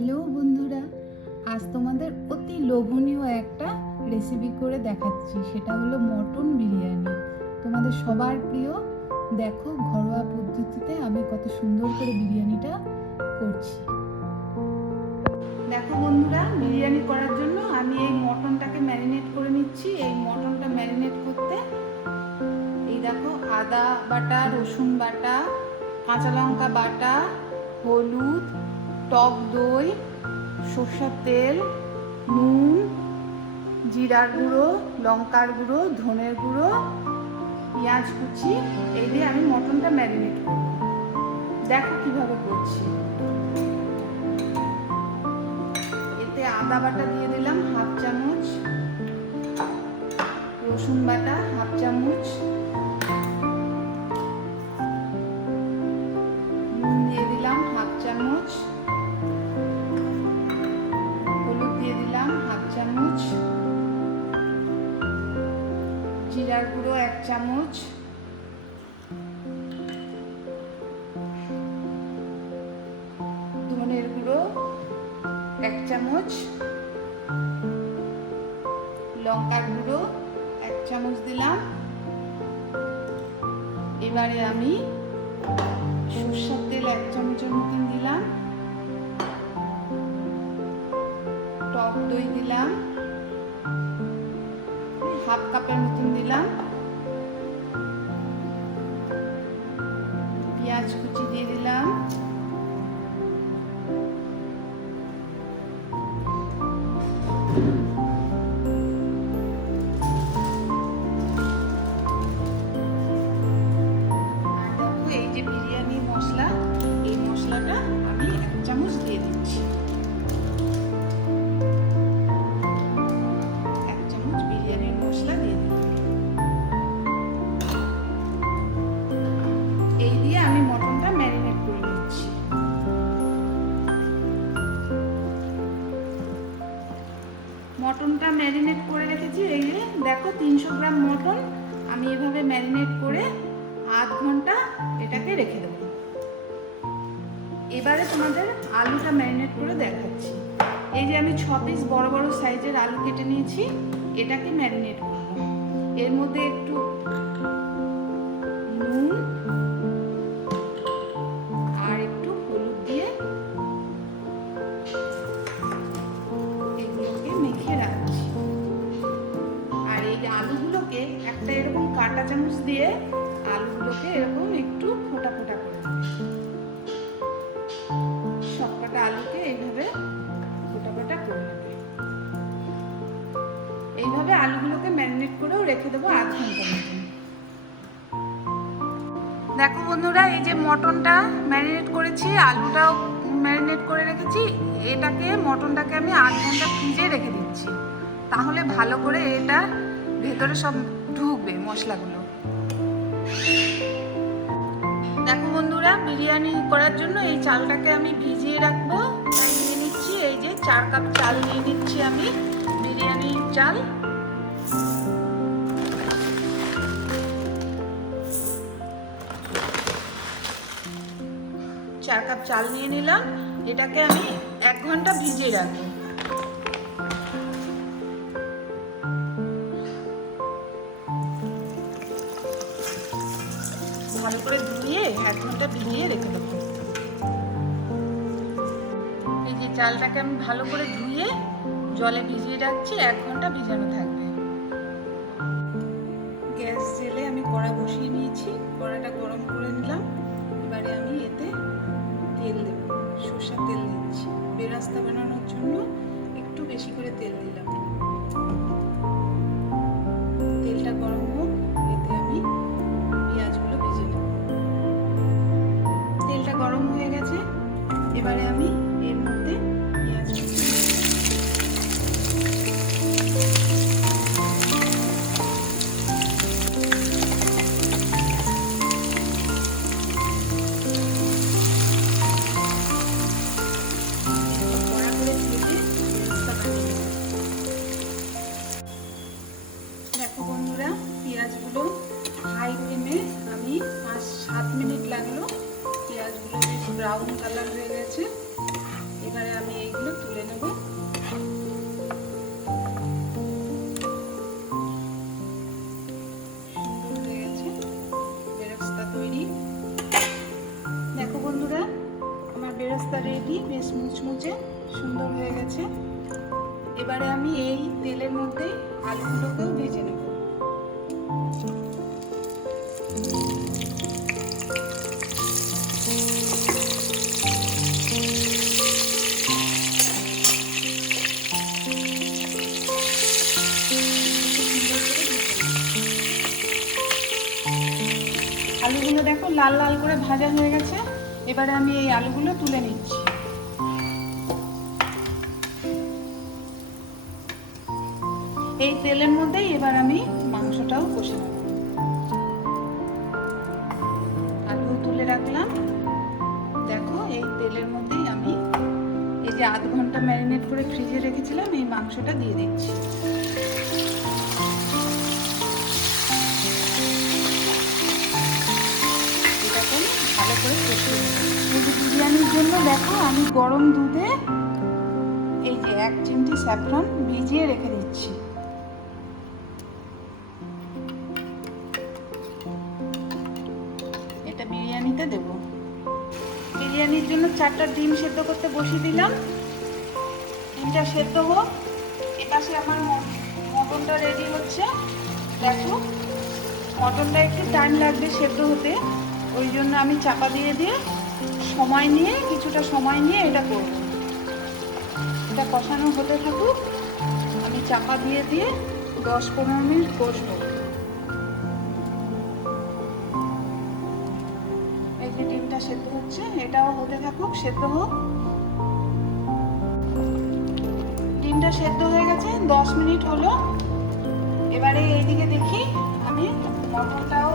Hello বন্ধুরা, আজ তোমাদের অতি লোভনীয় একটা রেসিপি করে দেখাচ্ছি। সেটা হলো মটন বিরিয়ানি। তোমাদের সবার প্রিয়, দেখো ঘরোয়া পদ্ধতিতে আমি কত সুন্দর করে বিরিয়ানিটা করছি। দেখো বন্ধুরা, বিরিয়ানি করার জন্য আমি এই মটনটাকে ম্যারিনেট করে নিচ্ছি। এই মটনটা ম্যারিনেট করতে এই দেখো আদা বাটা, রসুন বাটা, কাঁচা লঙ্কা বাটা, হলুদ টক দই, সর্ষের তেল, নুন, জিরার গুঁড়ো, লঙ্কার গুঁড়ো, ধনের গুঁড়ো, পেঁয়াজ কুচি, এই দিয়ে আমি মটনটা ম্যারিনেট করব। দেখো কীভাবে করছি। এতে আদা বাটা দিয়ে দিলাম হাফ চামচ, রসুন বাটা হাফ চামচ, নুন দিয়ে দিলাম হাফ চামচ। জিরার গুঁড়ো এক চামচ। ধনের গুঁড়ো, এক চামচ। লঙ্কার গুঁড়ো, এক চামচ দিলাম। এবারে আমি সর্ষের তেল এক চামচের মতন দিলাম। টক দই দিলাম। হাফ কাপের মতন দিলাম। ম্যারিনেট করে রেখেছি, এই যে দেখো তিনশো গ্রাম মটন। আমি এভাবে ম্যারিনেট করে আধ ঘণ্টা এটাকে রেখে দেবো। এবারে তোমাদের আলুটা ম্যারিনেট করে দেখাচ্ছি। এই যে আমি ছ পিস বড় বড় সাইজের আলু কেটে নিয়েছি, এটাকে ম্যারিনেট করব। এর মধ্যে একটু কাঁটা চামচ দিয়ে আলুগুলোকে এরকম একটু ফোটা ফোটা করে দেবো। সবকটা আলুকে এইভাবে ফোটা ফোটা করে নেবে এইভাবে আলুগুলোকে ম্যারিনেট করেও রেখে দেবো আধ ঘণ্টা দেখো বন্ধুরা, এই যে মটনটা ম্যারিনেট করেছি, আলুটাও ম্যারিনেট করে রেখেছি, এটাকে, মটনটাকে আমি আধ ঘণ্টা ফ্রিজে রেখে দিচ্ছি। তাহলে ভালো করে এটা ভেতরে সব ঢুকবে মশলাগুলো। দেখো বন্ধুরা, বিরিয়ানি করার জন্য এই চালটাকে আমি ভিজিয়ে রাখব। তাই নিয়ে নিচ্ছি এই যে চার কাপ চাল নিয়ে নিচ্ছি আমি বিরিয়ানির চাল। চার কাপ চাল নিয়ে নিলাম। এটাকে আমি এক ঘণ্টা ভিজিয়ে রাখব। এক ঘণ্টা ভিজিয়ে রেখে দেবো। এই যে চালটাকে আমি ভালো করে ধুয়ে জলে ভিজিয়ে রাখছি, এক ঘণ্টা ভিজানো থাকবে। গ্যাস জেলে আমি কড়া বসিয়ে নিয়েছি, কড়াটা গরম করে নিলাম। এবারে আমি এতে বেশ মুচমুচে সুন্দর হয়ে গেছে। এবারে আমি এই তেলের মধ্যেই আলুগুলোকেও ভেজে নেব। আলুগুলো দেখো লাল লাল করে ভাজা হয়ে গেছে। এবারে আমি এই আলুগুলো তুলে নিচ্ছি। এই তেলের মধ্যেই এবার আমি মাংসটাও কষে নেব। আলু তুলে রাখলাম। দেখো, এই তেলের মধ্যেই আমি এই যে আধ ঘণ্টা ম্যারিনেট করে ফ্রিজে রেখেছিলাম, এই মাংসটা দিয়ে দিচ্ছি। ভালো করে বিরিয়ানির জন্য দেখো, আমি গরম দুধে এই যে এক চিমটি স্যাফরন ভিজিয়ে রেখে ডিম সেদ্ধ করতে বসিয়ে দিলাম। ডিমটা সেদ্ধ হোক। এপাশে আমার মটনটা রেডি হচ্ছে। দেখো, মটনটা একটু টাইম লাগবে সেদ্ধ হতে। ওই জন্য আমি চাপা দিয়ে দিয়ে সময় নিয়ে, কিছুটা সময় নিয়ে এটা করব। এটা কষানো হতে থাকুক। আমি চাপা দিয়ে দিয়ে দশ পনেরো মিনিট কষবো। এটাও হতে থাকুক, সেদ্ধ হোক। ডিমটা সেদ্ধ হয়ে গেছে, দশ মিনিট হলো। এবারে এইদিকে দেখি আমি মটনটাও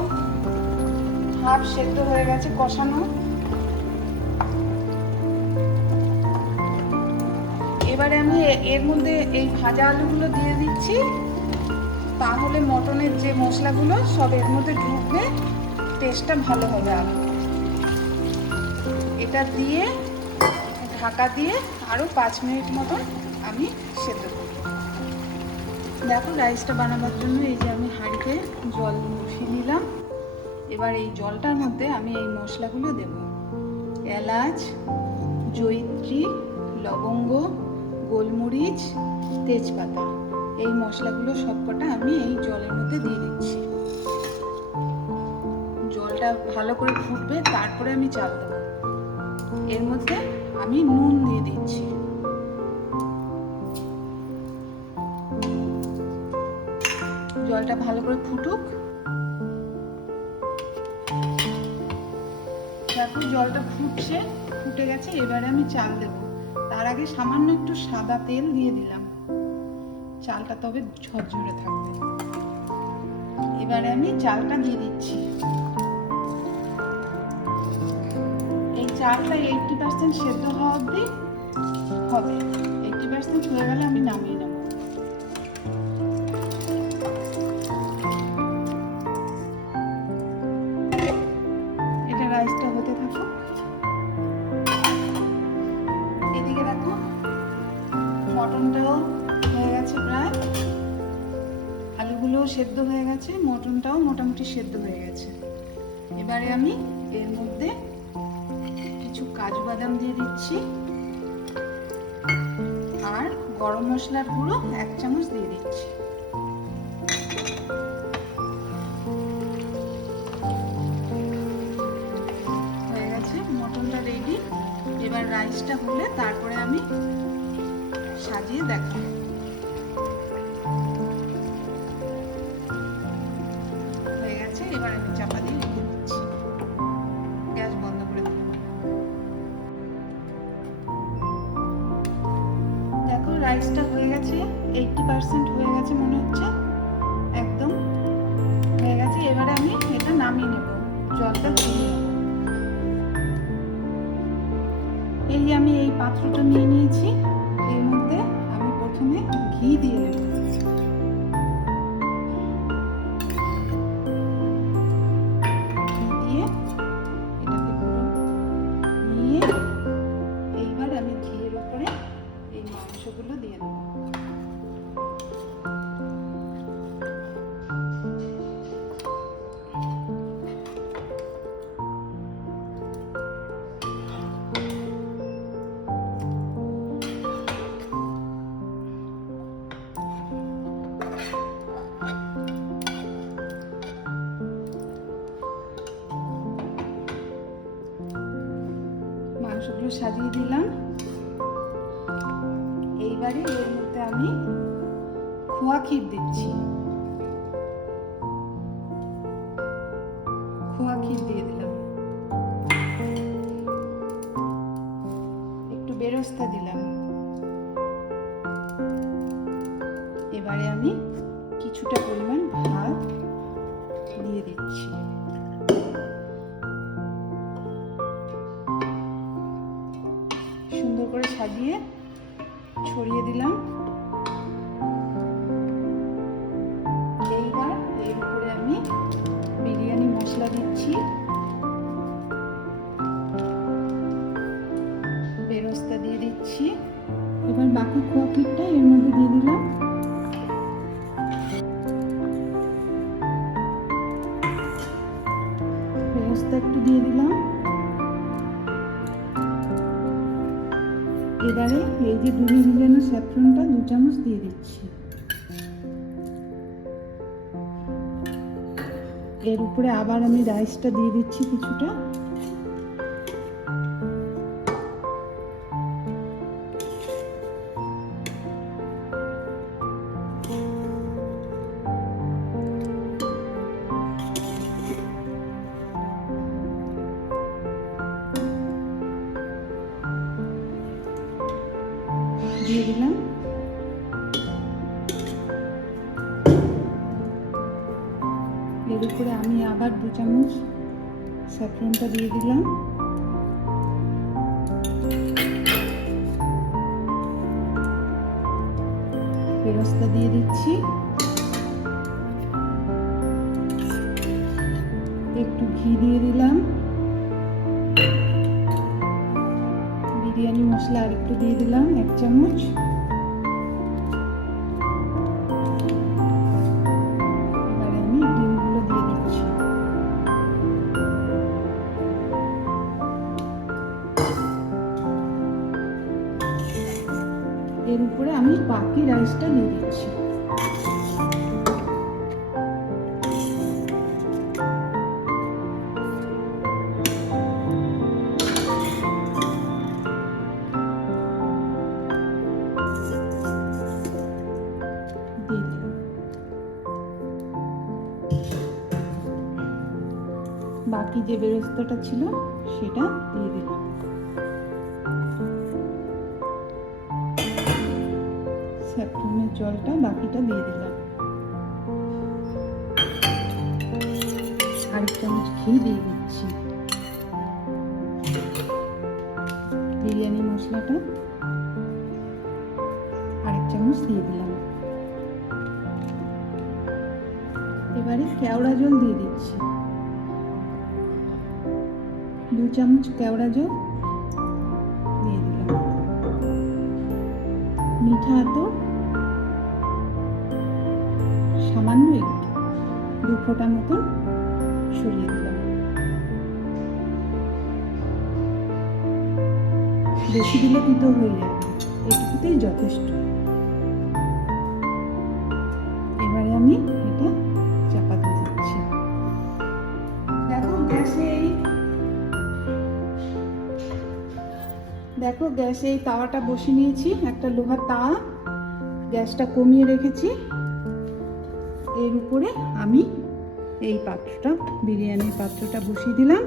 হাফ সেদ্ধ হয়ে গেছে কষানো। এবারে আমি এর মধ্যে এই ভাজা আলুগুলো দিয়ে দিচ্ছি। তাহলে মটনের যে মশলাগুলো, সব এর মধ্যে ঢুকবে টেস্টটা ভালো হবে আলু এটা দিয়ে, ঢাকা দিয়ে আরও পাঁচ মিনিট মতন আমি সেদ্ধ করব। দেখো রাইসটা বানাবার জন্য এই যে আমি হাঁড়িতে জল বসিয়ে নিলাম। এবার এই জলটার মধ্যে আমি এই মশলাগুলো দেব। এলাচ, জয়িত্রী, লবঙ্গ, গোলমরিচ, তেজপাতা। এই মশলাগুলো সবকটা আমি এই জলের মধ্যে দিয়ে দিচ্ছি। জলটা ভালো করে ফুটবে, তারপরে আমি চাল দেবো। এর মধ্যে আমি নুন দিয়ে দিচ্ছি। জলটা ভালো করে ফুটুক। দেখো জলটা ফুটছে, ফুটে গেছে, এবারে আমি চাল দেব। তার আগে সামান্য একটু সাদা তেল দিয়ে দিলাম। চালটা তবে ঝরঝরে থাকবে। এবারে আমি চালটা দিয়ে দিচ্ছি। চালটা এইটটি পার্সেন্ট সেদ্ধ হওয়া অবধি হবে। এইটটি পার্সেন্ট হয়ে গেলে আমি নামিয়ে নেব। এটা রাইসটা হতে থাকুক। এদিকে দেখো, মটনটাও হয়ে গেছে প্রায়। আলুগুলোও সেদ্ধ হয়ে গেছে, মটনটাও মোটামুটি সেদ্ধ হয়ে গেছে। এবারে আমি এর মধ্যে কিছু কাজু বাদাম দিয়ে দিচ্ছি। আর গরম মশলার গুঁড়ো এক চামচ দিয়ে দিচ্ছি। হয়ে গেছে, মটনটা রেডি এবার রাইসটা হলে তারপরে আমি সাজিয়ে দেখাবো। দেখো হয়ে গেছে এইটটি পার্সেন্ট হয়ে গেছে মনে হচ্ছে। সাজিয়ে দিলাম। এইবারে এর মধ্যে আমি খোয়া ক্ষীর দিচ্ছি। খোয়া ক্ষীর দিয়ে দিলাম। একটু বেরস্তা দিলাম। এবারে আমি কিছুটা পরিমাণ ভাত দিয়ে দিচ্ছি। বেরস্তা দিয়ে দিচ্ছি। এবার বাকি ক্ষীরটা এর মধ্যে দিয়ে দিলাম। বেরস্তা একটু দিয়ে দিলাম। এবারে এই যে ডুবে ভিজানো স্যাফরনটা দু চামচ দিয়ে দিচ্ছি। এর উপরে আবার আমি রাইসটা দিয়ে দিচ্ছি কিছুটা। দু চামচ স্যাফরনটা দিয়ে দিলাম। বেরস্তা দিয়ে দিচ্ছি। একটু ঘি দিয়ে দিলাম। বিরিয়ানি মশলা আর একটু দিয়ে দিলাম, এক চামচ। বাকি রাইসটা দিয়ে দিচ্ছি। বাকি যে বেরেস্তাটা ছিল সেটা দিয়ে দিলাম। জলটা বাকিটা দিয়ে দিলাম। আরেক চামচ ঘি দিয়ে দিচ্ছি। বিরিয়ানি মশলাটা। আরেক চামচ দিয়ে দিলাম। এবারে কেওড়া জল দিয়ে দিচ্ছি। দু চামচ কেওড়া জল দিয়ে দিলাম। মিঠা আতর ফোঁটা মতন সরিয়ে দিলাম। বেশি দিলে তিতো হয়ে যাবে এটুকুতেই যথেষ্ট। এবারে আমি এটা চাপা দিয়ে দিচ্ছি। দেখো, গ্যাসে এই দেখো, গ্যাসে এই তাওয়াটা বসে নিয়েছি, একটা লোহার তাওয়া। গ্যাসটা কমিয়ে রেখেছি। এর উপরে আমি এই পাত্রটা, বিরিয়ানির পাত্রটা বসিয়ে দিলাম।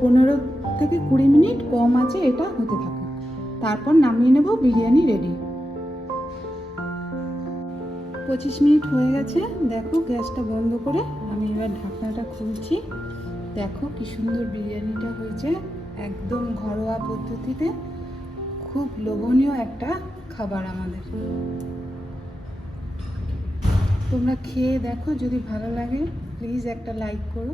পনেরো থেকে কুড়ি মিনিট কম আছে, এটা হতে থাকে তারপর নামিয়ে নেব বিরিয়ানি রেডি পঁচিশ মিনিট হয়ে গেছে, দেখো গ্যাসটা বন্ধ করে আমি এবার ঢাকনাটা খুলছি। দেখো কি সুন্দর বিরিয়ানিটা হয়েছে, একদম ঘরোয়া পদ্ধতিতে। খুব লোভনীয় একটা খাবার আমাদের। তোমরা খেয়ে দেখো যদি ভালো লাগে প্লিজ একটা লাইক করো।